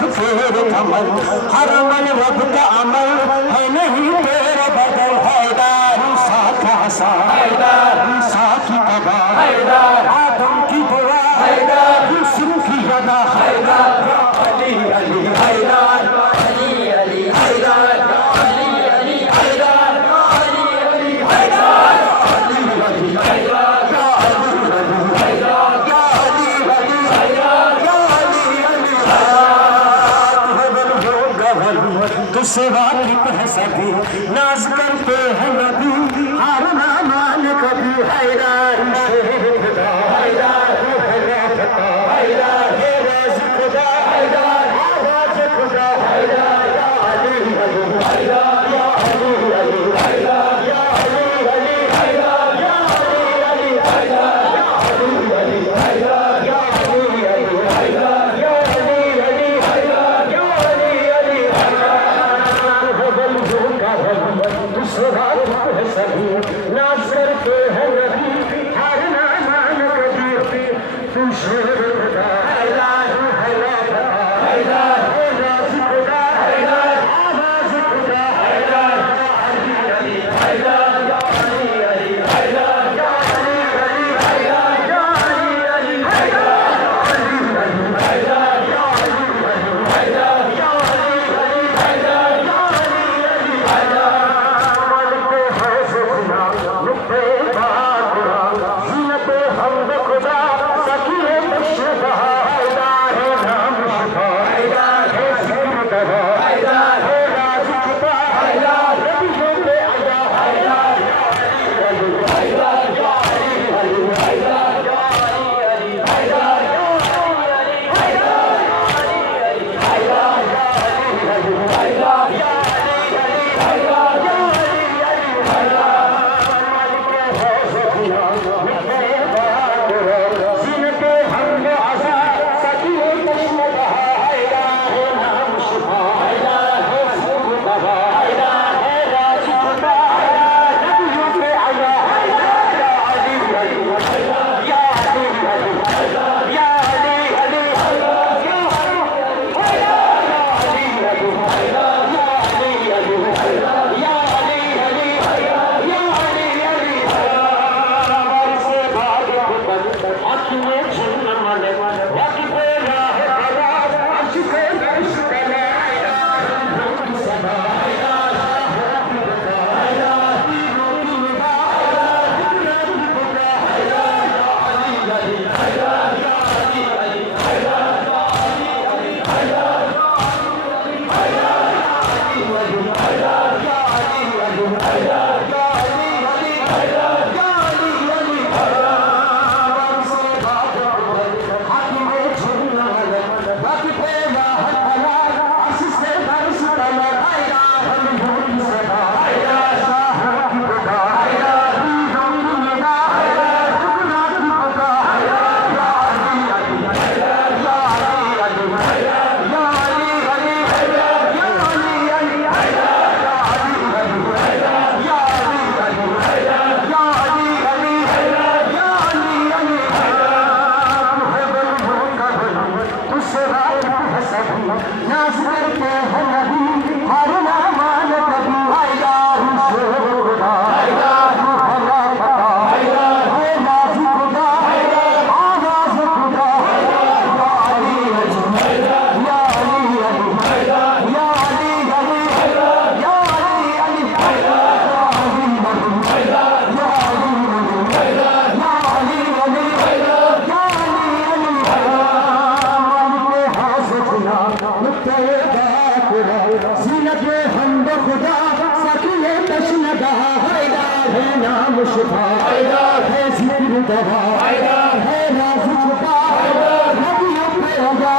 तेरे कमल हर मन रब का अमल है नहीं तेरे बदल हैदर साखा सा हैदर साखी तबा हैदर आदम की दुआ हैदर यूसुफ की अदा हैदर अली अली हैदर अली अली हैदर अली अली हैदर अली अली हैदर अली अली हैदर तुझसे वाकिफ है सभी नाज करते हैं नबी हार ना मान कभी हैरान हैरान हे राज खुदा हैरान आवाज खुदा हैरान या अली अली हैरान या अली अली हैरान या अली अली हैरान या अली अली हैरान या अली अली हैरान या अली अली हैरान या अली अली हैरान या अली अली हैरान सभी नाज करते हैं नबी हार ना मान कभी तू शेर खुदा हैरान हैरान हे राज खुदा हैरान आवाज खुदा हैरान अली अली हैरान या अली अली हैरान या अली अली हैरान या अली अली हैरान अली अली हैरान या अली अली हैरान या अली अली हैरान या अली अली हैरान मुश्ता है जिक्र दवा है राज छुपा नबियों पे लगा